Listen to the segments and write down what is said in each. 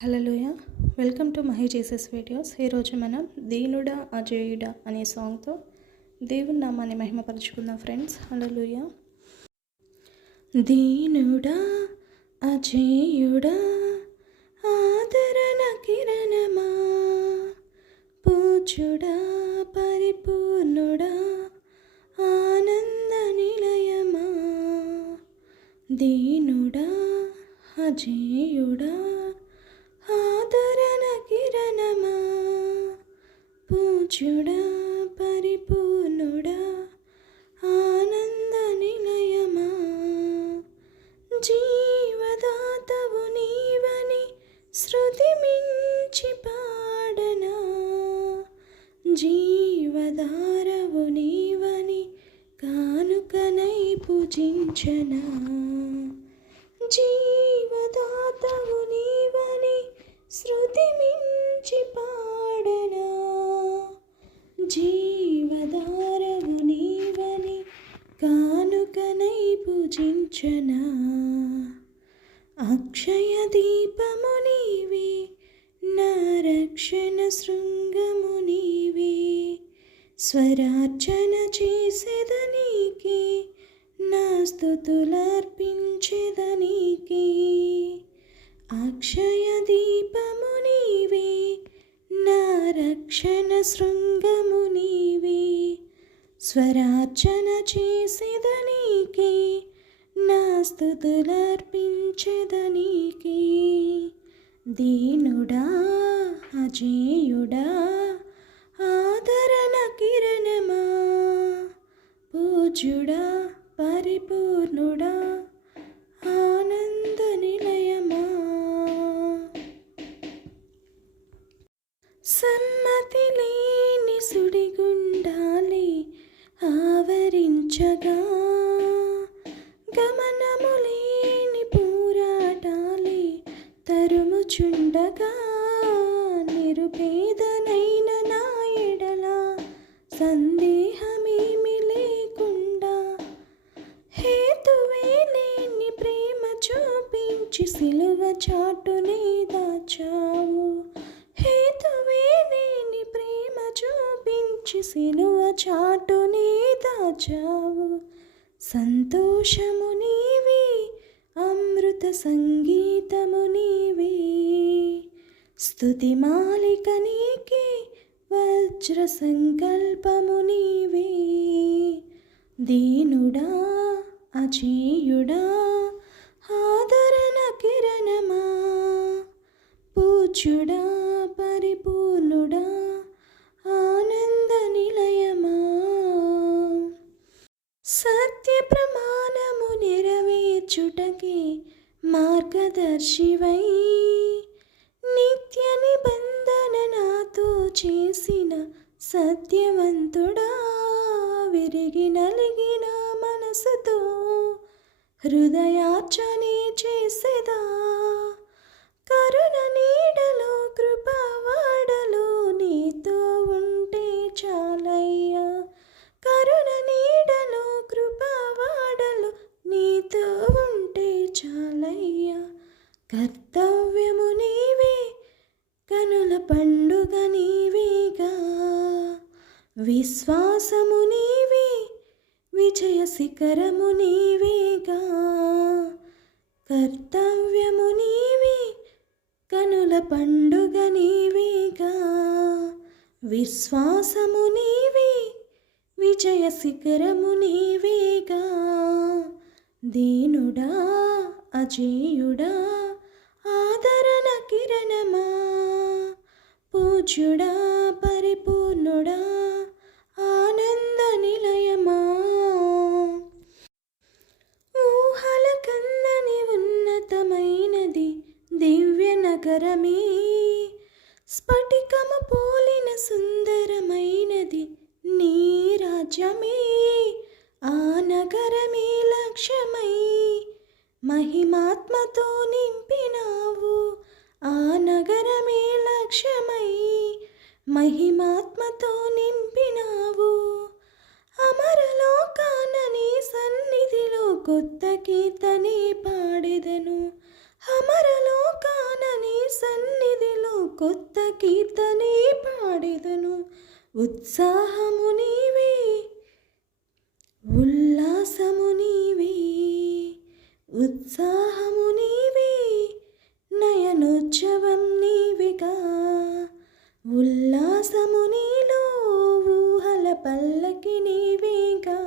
Hallelujah. Welcome to Mahi Jesus videos. ఈరోజు మనం దీనుడా అజేయుడా అనే సాంగ్తో దేవుని నామాన్ని మహిమపరుచుకుందాం ఫ్రెండ్స్. హల్లెలూయ. దీనుడా అజేయుడా ఆదరణ కిరణమా పూజుడా పరిపూర్ణుడా ఆనంద నిలయమా దీనుడా అజేయుడా ఆదరణ కిరణమా పూజుడా పరిపూర్ణుడా ఆనంద నిలయమా జీవదాతవు నీవని శృతి మించి పాడనా జీవధారవు నీవని కానుకనై పూజించనా జీవదాతవు నీవని శృతి మించి పాడనా జీవధారవు నీవని కానుకనై పూజించనా అక్షయ దీపము నీవే నా రక్షణ శృంగము నీవే స్వరార్చన చేసేదనీకే నా స్తుతులర్పించెదనీకే అక్షయ దీపము నీవే నా రక్షణ శృంగము నీవే స్వరార్చన చేసేదనీకే నా స్తుతులర్పించెదనీకే దీనుడా అజేయుడా ఆదరణ కిరణమా పూజుడా పరిపూర్ణుడా ఆనంద నిలయమా సమ్మతి లేని సుడిగుండాలే ఆవరించగా గమనము లేని పోరాటాలే తరుముచుండగా నిరుపేదనైన నా ఎడల సందేహమేమి లేకుండా హేతువే లేని ప్రేమ చూపించి సిలువ చాటునే దాచావు హేతువే లేని ప్రేమ చూపించి సిలువ చాటునే దాచావు సంతోషము నీవే అమృత సంగీతము నీవే స్తుతి మాలిక నీకే వజ్ర సంకల్పము నీవే దీనుడా అజేయుడా ఆదరణ కిరణమా పూజుడా పరిపూర్ణుడా ఆనంద నిలయమా సత్య ప్రమాణము నెరవేర్చుటకే మార్గదర్శివై నిత్య నిబంధన నాతో చేసిన సత్యవంతుడా విరిగి నలిగిన మనసుతో హృదయార్చనే చేసేదా కరుణ నీడలో కృపవాడలో నీతో ఉంటే చాలయ్యా కరుణ నీడలో కృపవాడలో నీతో ఉంటే చాలయ్యా కర్తవ్యము నీవే కనుల పండుగ నీవేగా విశ్వాసము నీవే విజయ శిఖరము నీవేగా కర్తవ్యము నీవే కనుల పండుగ నీవేగా విశ్వాసము నీవే విజయ శిఖరము నీవేగా దీనుడా అజేయుడా ఆదరణ కిరణమా పూజుడా పరిపూర్ణుడా ఆనంద నిలయమా ఊహల కందని ఉన్నతమైనది దివ్య నగరమే స్ఫటికము పోలిన సుందరమైనది నీ రాజ్యమే ఆ నగరమే లక్ష్యమై మహిమాత్మతో నింపినావు ఆ నగరమే లక్ష్యమై మహిమాత్మతో నింపినావు అమరలోకాన నీ సన్నిధిలో కొత్త కీర్తనే పాడెదను అమరలోకాన నీ సన్నిధిలో కొత్త కీర్తనే పాడెదను. ఉత్సాహము నీవే, ఉల్లాసము నీవే, ఉత్సాహము నీవే, నయనోత్సవం నీవిగా. ఉల్లాసము నీలో, ఊహల పల్లకి నీవేగా.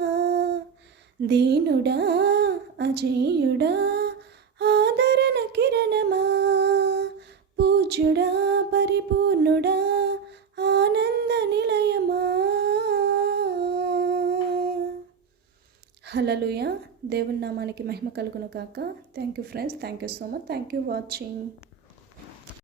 దీనుడా అజేయుడా, ఆదరణ కిరణమా, పూజ్యుడా పరిపూర్ణుడా, ఆనంద నిలయమా. హల్లెలూయా. దేవుని నామానికి మహిమ కలుగును కాక. Thank you friends. Thank you so much. Thank you watching.